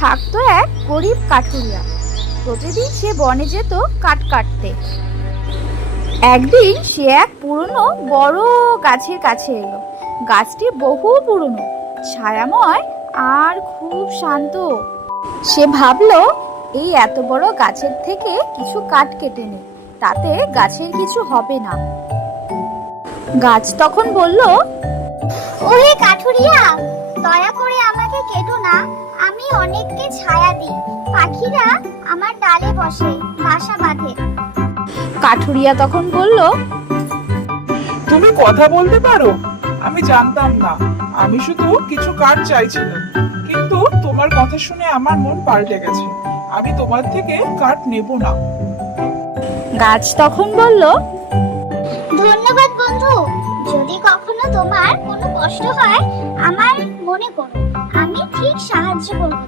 থাকতো এক গরিব কাঠুরিয়া। প্রতিদিন সে বনে যেত কাঠ কাটতে। একদিন সে এক পুরনো বড় গাছের কাছে এলো। গাছটি বহু পুরনো, ছায়াময় আর খুব শান্ত। সে ভাবলো, এই এত বড় গাছের থেকে কিছু কাঠ কেটে নে, তাতে গাছের কিছু হবে না। গাছ তখন বলল, ওহে কাঠুরিয়া, দয়া করে আমাকে কেটো না। আমি অনেককে ছায়া দিই, পাখিরা আমার ডালে বসে বাসা বাঁধে। কাঠুরিয়া তখন বলল, তুমি কথা বলতে পারো? আমি জানতাম না। আমি শুধু কিছু কাঠ চাইছিলাম, কিন্তু তোমার কথা শুনে আমার মন পাল্টে গেছে। আমি তোমার থেকে কাঠ নেব না। গাছ তখন বলল, ধন্যবাদ বন্ধু। যদি কখনো তোমার কোনো কষ্ট হয় আমার মনে করো, আমি ঠিক সাহায্য করব।